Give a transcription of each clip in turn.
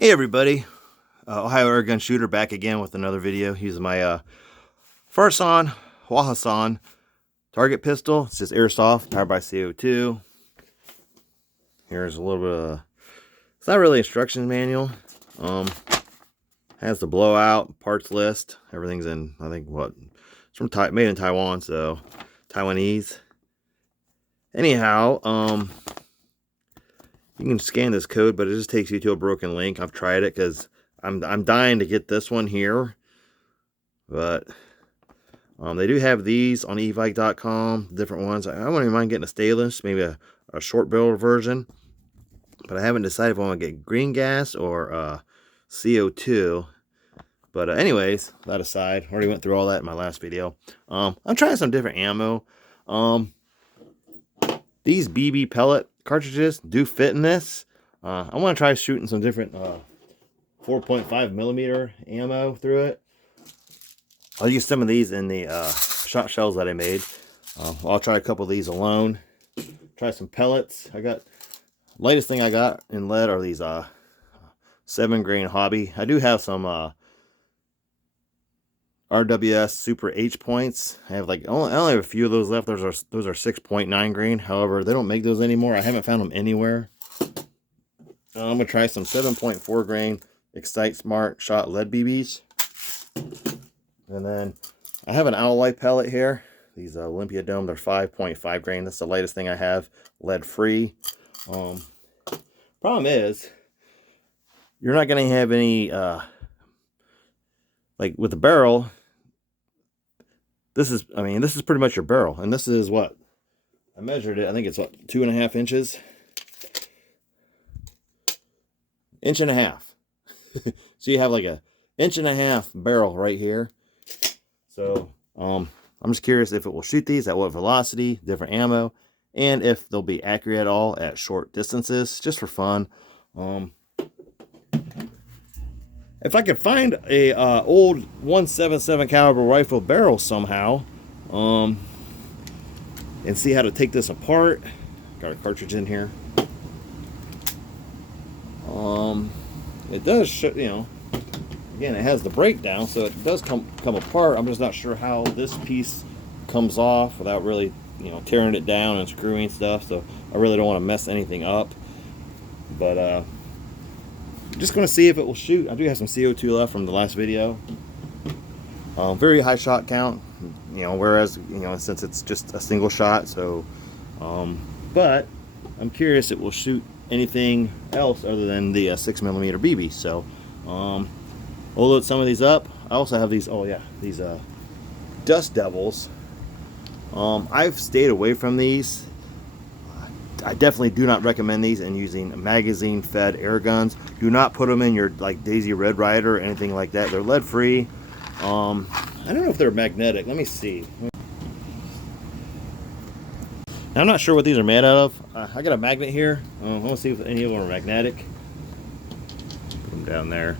Hey everybody, Ohio Airgun Shooter back again with another video using my Farsan Hwasan target pistol. It's just Airsoft, powered by CO2. Here's a little bit of, it's not really instructions manual. Has the blowout, parts list, everything's in, I think, what, it's from made in Taiwan, so Taiwanese. Anyhow, you can scan this code, but it just takes you to a broken link. I've tried it because I'm dying to get this one here, but they do have these on evike.com, different ones. I wouldn't even mind getting a stainless, maybe a short barrel version, but I haven't decided if I want to get green gas or CO2. But anyways, that aside, I already went through all that in my last video. I'm trying some different ammo. These BB pellet cartridges do fit in this. I want to try shooting some different 4.5 millimeter ammo through it. I'll use some of these in the shot shells that I made. I'll try a couple of these alone. Try some pellets. Latest thing I got in lead are these 7-grain hobby. I do have some RWS Super H points. I have I only have a few of those left. Those are 6.9 grain. However, they don't make those anymore. I haven't found them anywhere. I'm gonna try some 7.4 grain Excite Smart Shot lead BBs. And then I have an Owlite pellet here. These Olympia Dome, they're 5.5 grain. That's the latest thing I have, lead free. Problem is, you're not gonna have any like with the barrel. This is pretty much your barrel, and this is what I measured it. I think it's what, 2.5 inches, inch and a half. So you have like a 1.5 inch barrel right here. So I'm just curious if it will shoot these at what velocity, different ammo, and if they'll be accurate at all at short distances, just for fun. If I could find a old 177 caliber rifle barrel somehow, and see how to take this apart. Got a cartridge in here. It does show, again, it has the breakdown, so it does come apart. I'm just not sure how this piece comes off without really, tearing it down and screwing stuff. So I really don't want to mess anything up. But I'm just going to see if it will shoot. I do have some CO2 left from the last video. Very high shot count, whereas, since it's just a single shot. So, but I'm curious it will shoot anything else other than the 6mm BB. So, we'll load some of these up. I also have these, these Dust Devils. I've stayed away from these. I definitely do not recommend these in using magazine fed air guns. Do not put them in your Daisy Red Ryder or anything like that. They're lead free. I don't know if they're magnetic. Let me see. Now, I'm not sure what these are made out of. I got a magnet here. I want to see if any of them are magnetic. Put them down there.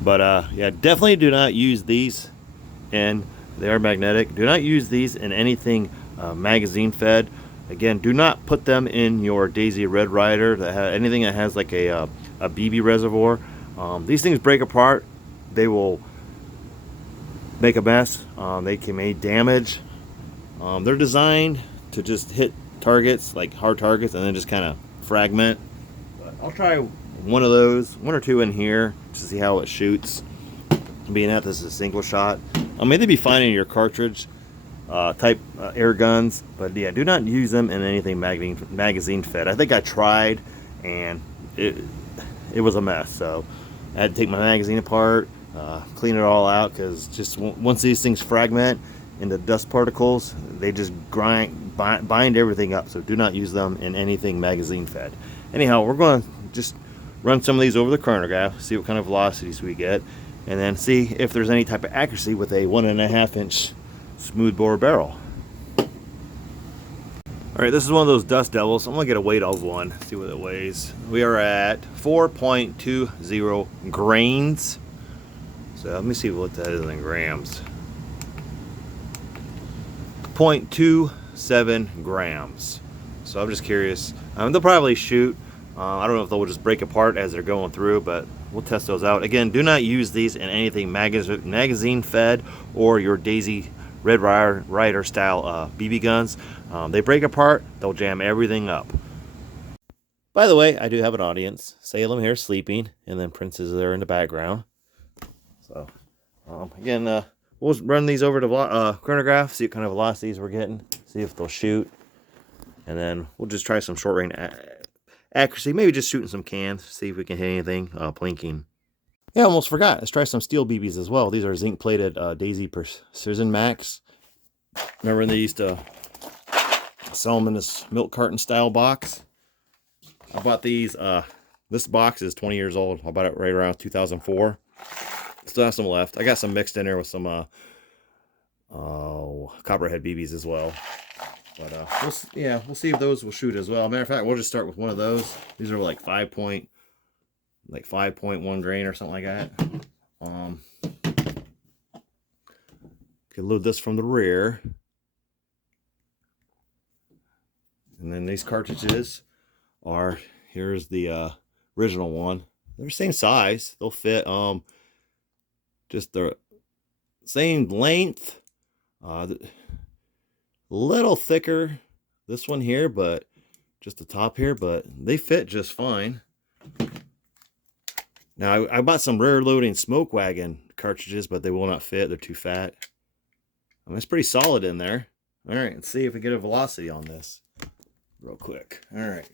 But yeah, definitely do not use these, and they are magnetic. Do not use these in anything magazine fed. Again, do not put them in your Daisy Red Ryder, anything that has like a BB reservoir. These things break apart. They will make a mess. They can make damage. They're designed to just hit targets, like hard targets, and then just kind of fragment. But I'll try one of those, one or two in here, to see how it shoots. Being that this is a single shot, they'd be fine in your cartridge type air guns, but yeah, do not use them in anything magazine fed. I think I tried, and it was a mess. So I had to take my magazine apart, clean it all out, because just once these things fragment into dust particles, they just bind everything up. So do not use them in anything magazine fed. Anyhow, we're going to just run some of these over the chronograph, see what kind of velocities we get, and then see if there's any type of accuracy with a 1.5 inch smoothbore barrel. Alright, this is one of those Dust Devils. I'm going to get a weight of one, see what it weighs. We are at 4.20 grains. So let me see what that is in grams. 0.27 grams. So I'm just curious. They'll probably shoot. I don't know if they'll just break apart as they're going through, but we'll test those out. Again, do not use these in anything magazine fed or your Daisy Red Rider style BB guns. They break apart, they'll jam everything up. By the way, I do have an audience. Salem here sleeping, and then Prince is there in the background. So, again, we'll run these over to chronograph, see what kind of velocities we're getting, see if they'll shoot. And then we'll just try some short range accuracy, maybe just shooting some cans, see if we can hit anything, plinking. Yeah, almost forgot. Let's try some steel BBs as well. These are zinc plated Daisy Precision Max. Remember they used to sell them in this milk carton style box? I bought these, this box is 20 years old. I bought it right around 2004. Still have some left. I got some mixed in there with some copperhead BBs as well. But we'll see if those will shoot as well. Matter of fact, we'll just start with one of those. These are like 5.1 grain or something like that. Can load this from the rear. And then these cartridges are, here's the original one. They're the same size. They'll fit just the same length. Little thicker, this one here, but just the top here, but they fit just fine. Now I bought some rear loading smoke wagon cartridges, but they will not fit. They're too fat. I mean, it's pretty solid in there. All right, let's see if we get a velocity on this real quick. All right,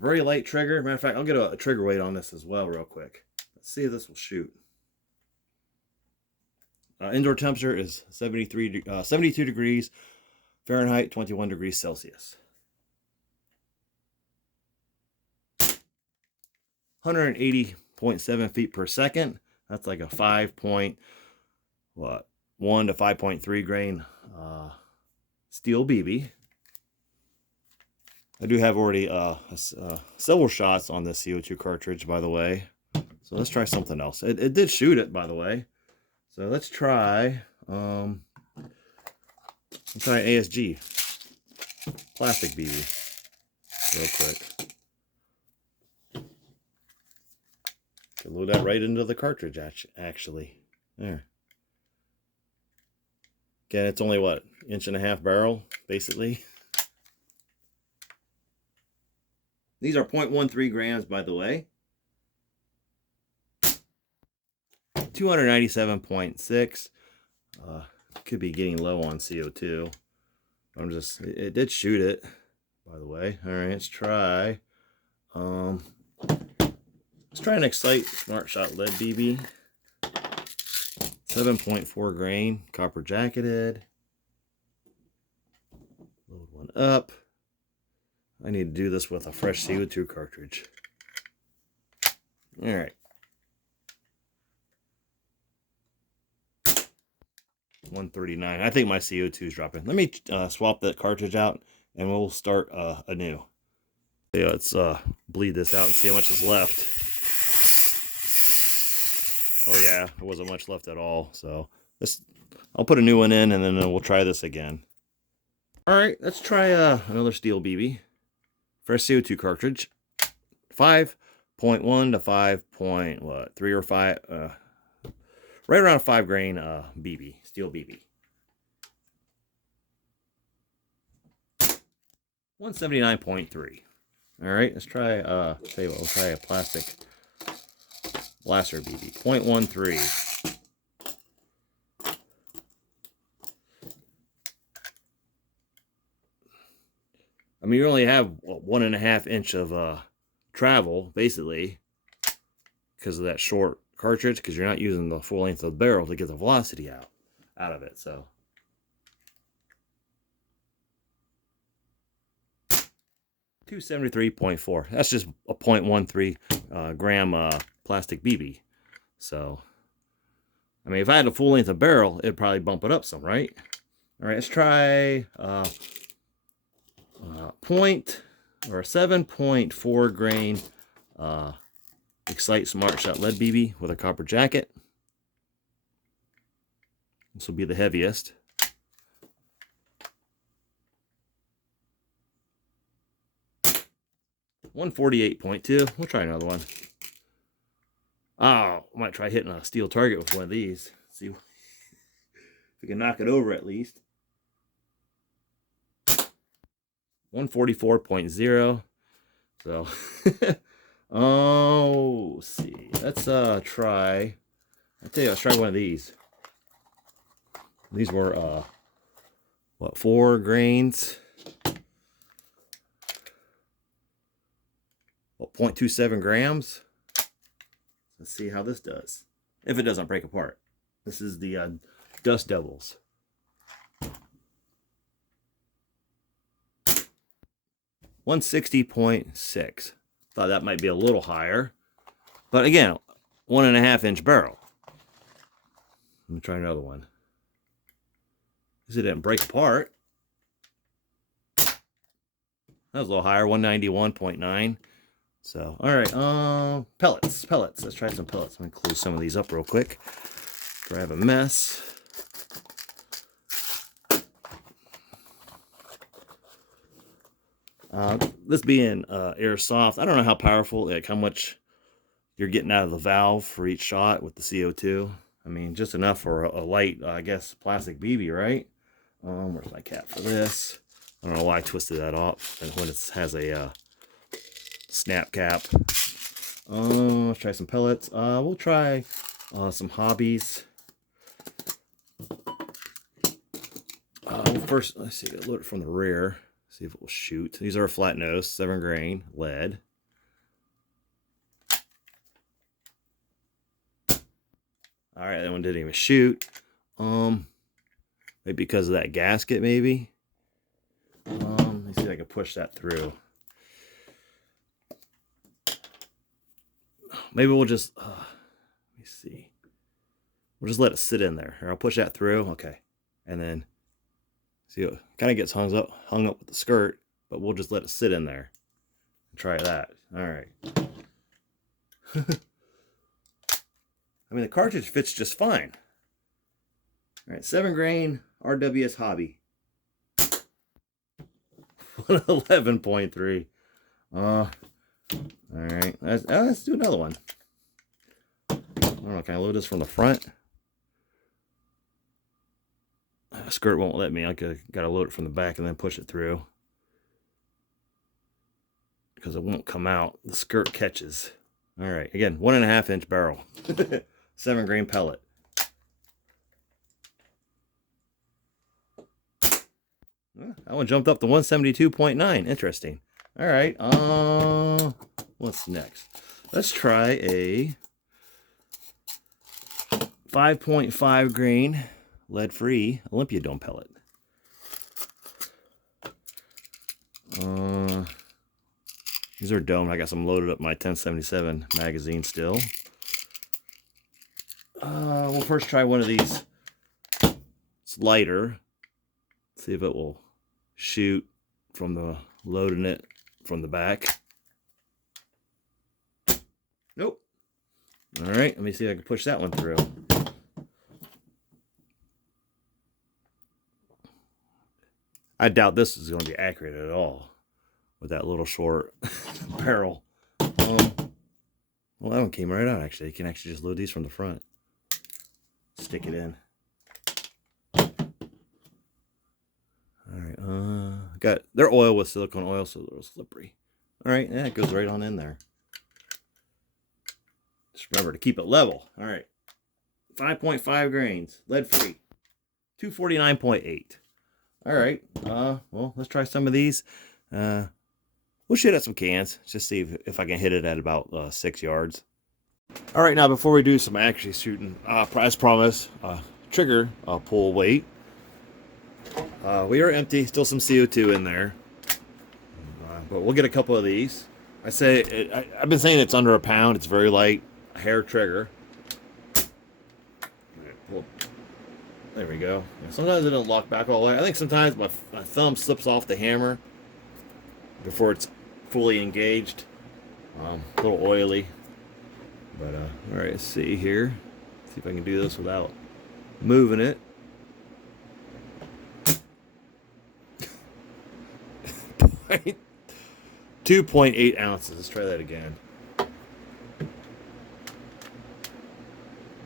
very light trigger. Matter of fact, I'll get a trigger weight on this as well real quick. Let's see if this will shoot. Indoor temperature is 72 degrees Fahrenheit, 21 degrees Celsius. 180.7 feet per second. That's like a 5.1 to 5.3 grain steel BB. I do have already several shots on this CO2 cartridge, by the way. So let's try something else. It did shoot it, by the way. So let's try ASG plastic BB real quick. Can load that right into the cartridge actually. There. Again, it's only what, 1.5 inch barrel basically. These are 0.13 grams, by the way. 297.6. Could be getting low on CO2. It did shoot it, by the way. All right, let's try. Let's try an Excite Smart Shot Lead BB. 7.4 grain, copper jacketed. Load one up. I need to do this with a fresh CO2 cartridge. All right. 139. I think my CO2 is dropping. Let me swap that cartridge out and we'll start anew. Yeah, let's bleed this out and see how much is left. Oh yeah, there wasn't much left at all. So I'll put a new one in and then we'll try this again. All right, let's try another steel BB. Fresh CO2 cartridge. 5.1 to 5.3 or 5. Right around 5 grain BB, steel BB. 179.3. All right, let's try. Tell you what, we'll try a plastic blaster BB. 0.13. I mean, you only have 1.5 inch of travel basically because of that short cartridge, because you're not using the full length of the barrel to get the velocity out of it. So 273.4. That's just a 0.13 gram plastic BB. So I mean, if I had a full length of barrel, it'd probably bump it up some, right? All right, let's try 7.4 grain Excite Smart Shot Lead BB with a copper jacket. This will be the heaviest. 148.2. We'll try another one. Oh, I might try hitting a steel target with one of these. See if we can knock it over at least. 144.0. So, oh, let's see. Let's try. I tell you, let's try one of these. These were what, 4 grains? Well, 0.27 grams. Let's see how this does. If it doesn't break apart. This is the Dust Devils. 160.6. Thought that might be a little higher. But again, 1.5 inch barrel. Let me try another one. This didn't break apart. That was a little higher, 191.9. So, all right, pellets. Let's try some pellets. I'm gonna close some of these up real quick. I have a mess. This being Airsoft, I don't know how powerful, like how much you're getting out of the valve for each shot with the CO2. I mean, just enough for a light, I guess, plastic BB, right? Where's my cap for this? I don't know why I twisted that off. And when it has a snap cap. Let's try some pellets. We'll try some hobbies. First, let's see, load it from the rear. See if it will shoot. These are a flat nose, 7 grain lead. All right, that one didn't even shoot. Maybe because of that gasket, maybe. Let me see if I can push that through. Maybe we'll just, let me see. We'll just let it sit in there. Here, I'll push that through. Okay. And then, see, it kind of gets hung up with the skirt, but we'll just let it sit in there. Try that. All right. I mean, the cartridge fits just fine. All right, 7 grain RWS Hobby. 11.3. All right, let's do another one. I don't know, can I load this from the front? The skirt won't let me. I gotta load it from the back and then push it through. Because it won't come out. The skirt catches. All right, again, 1.5 inch barrel. 7 grain pellet. That one jumped up to 172.9. Interesting. All right. What's next? Let's try a 5.5 grain lead-free Olympia Dome pellet. These are domed. I got some loaded up my 1077 magazine still. We'll first try one of these. It's lighter. See if it will shoot from the loading it from the back. Nope. All right, let me see if I can push that one through. I doubt this is going to be accurate at all with that little short barrel. Well, that one came right out, actually. You can actually just load these from the front. Stick it in. All right, they're oil with silicone oil, so they're slippery. All right, yeah, it goes right on in there. Just remember to keep it level. All right, 5.5 grains, lead-free, 249.8. All right, well, let's try some of these. We'll shoot at some cans, just see if I can hit it at about 6 yards. All right, now before we do some actually shooting, as promised, trigger pull weight. We are empty, still some CO2 in there, but we'll get a couple of these. I've been saying it's under a pound. It's very light, a hair trigger. Well, there we go. Sometimes it doesn't lock back all the way. I think sometimes my thumb slips off the hammer before it's fully engaged. A little oily, but all right. Let's see here. See if I can do this without moving it. 2.8 ounces. Let's try that again.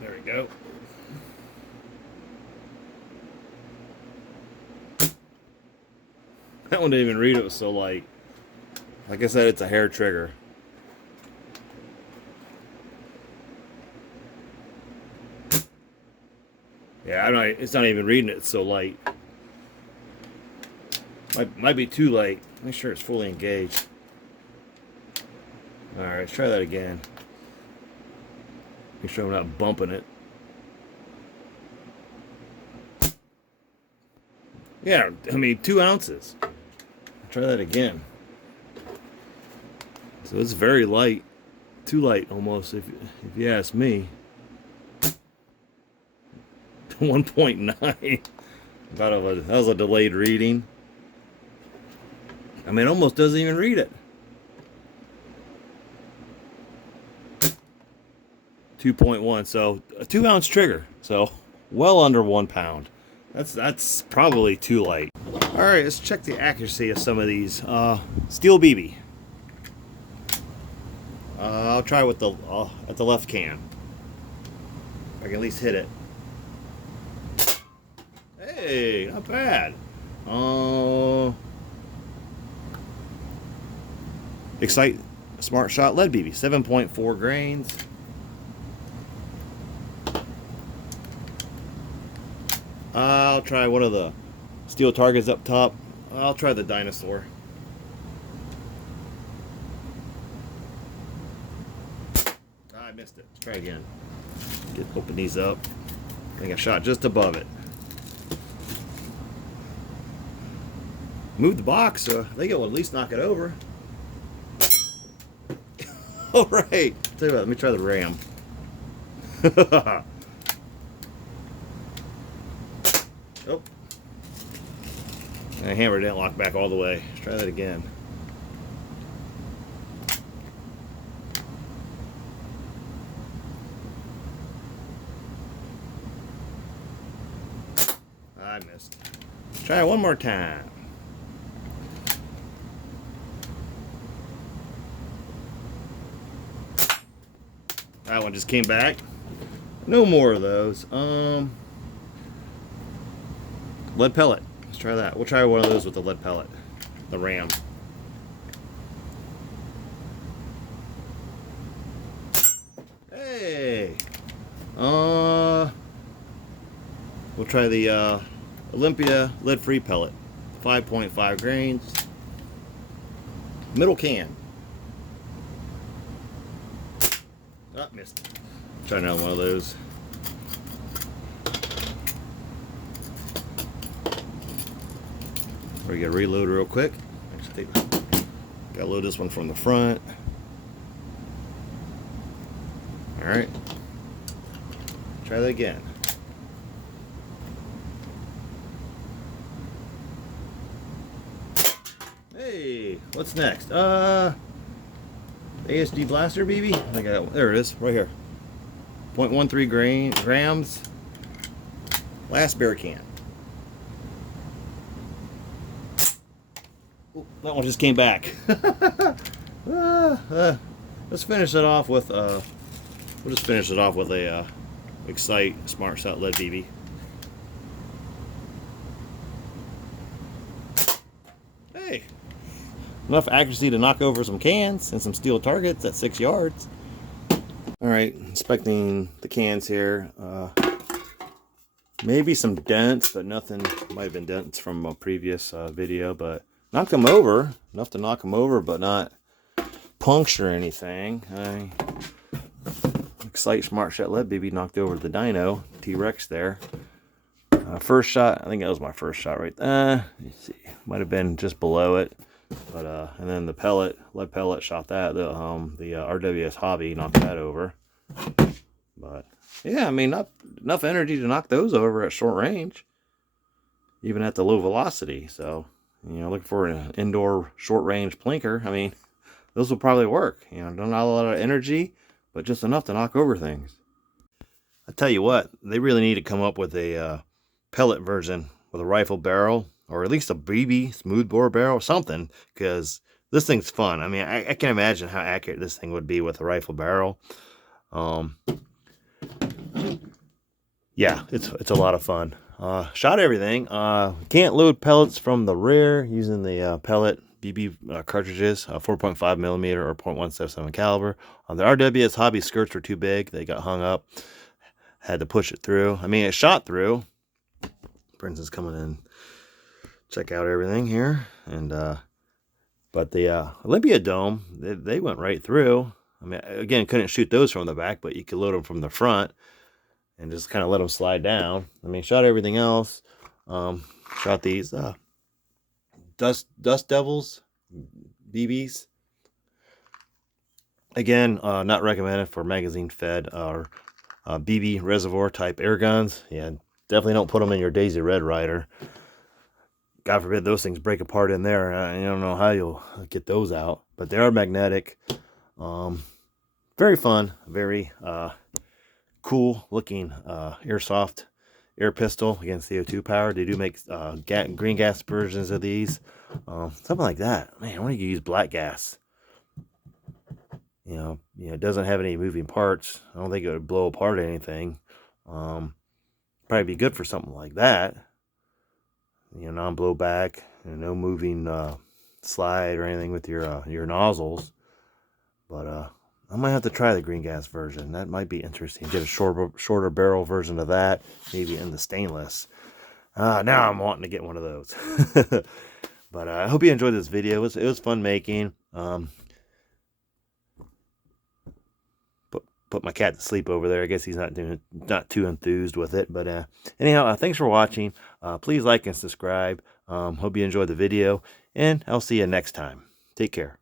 There we go. That one didn't even read, it was so light. Like I said, it's a hair trigger. Yeah, I don't. It's not even reading it. It's so light. Might be too light. Make sure it's fully engaged. All right, let's try that again. Make sure I'm not bumping it. Yeah, I mean 2 ounces. Try that again. So it's very light, too light almost, if you ask me. 1.9. That was a delayed reading. I mean, it almost doesn't even read it. 2.1. So a 2 ounce trigger. So well under 1 pound. That's probably too light. All right, let's check the accuracy of some of these. Steel BB. I'll try with the at the left can. I can at least hit it. Hey, not bad. Excite Smart Shot Lead BB, 7.4 grains. I'll try one of the steel targets up top. I'll try the dinosaur. I missed it. Let's try again. Open these up. I think I shot just above it. Move the box so I think it will at least knock it over. All right. Tell you what, let me try the ram. Oh. The hammer didn't lock back all the way. Let's try that again. I missed. Let's try it one more time. That one just came back. No more of those. Lead pellet. Let's try that. We'll try one of those with the lead pellet. The ram. Hey. We'll try the Olympia lead-free pellet. 5.5 grains. Middle can. Oh, missed. Try another one of those. We're gonna reload real quick. Actually, gotta load this one from the front. All right. Try that again. Hey, what's next? ASD Blaster BB. I got there. It is right here. 0.13 grams. Last bear can. Ooh, that one just came back. Let's finish it off with we'll just finish it off with a Excite Smart Shot Lead BB. Hey, enough accuracy to knock over some cans and some steel targets at 6 yards. All right, inspecting the cans here. Maybe some dents, but nothing. Might have been dents from a previous video, but knocked them over. Enough to knock them over, but not puncture anything. Excite Smart Shot Lead BB knocked over the Dino T-Rex there. First shot, I think that was my first shot right there. Let's see, might have been just below it, but and then the lead pellet shot that. The RWS Hobby knocked that over. But yeah, I mean, not enough energy to knock those over at short range, even at the low velocity. So you know, looking for an indoor short range plinker. I mean, those will probably work. You know, not a lot of energy, but just enough to knock over things. I tell you what, they really need to come up with a pellet version with a rifle barrel, or at least a BB smoothbore barrel, something, because this thing's fun. I mean, I can imagine how accurate this thing would be with a rifle barrel. Yeah, it's a lot of fun. Shot everything. Can't load pellets from the rear using the pellet BB cartridges, 4.5 millimeter or .177 caliber. The RWS hobby skirts were too big; they got hung up. Had to push it through. I mean, it shot through. Prince's coming in. Check out everything here, and but the Olympia Dome, they went right through. I mean, again, couldn't shoot those from the back, but you could load them from the front and just kind of let them slide down. I mean, shot everything else. Shot these Dust Devils BBs. Again, not recommended for magazine fed or BB reservoir type air guns. Yeah, definitely don't put them in your Daisy Red Ryder. God forbid those things break apart in there. I don't know how you'll get those out, but they are magnetic. Very fun, very cool looking airsoft air pistol against CO2 power. They do make green gas versions of these, something like that. Man, I want to use black gas. You know, it doesn't have any moving parts. I don't think it would blow apart anything. Probably be good for something like that. You know, non-blowback, no moving slide or anything with your nozzles. But I might have to try the green gas version. That might be interesting. Get a shorter barrel version of that, maybe in the stainless. Now I'm wanting to get one of those. But I hope you enjoyed this video. It was fun making. Put my cat to sleep over there. I guess he's not too enthused with it. But anyhow, thanks for watching. Please like and subscribe. Hope you enjoyed the video, and I'll see you next time. Take care.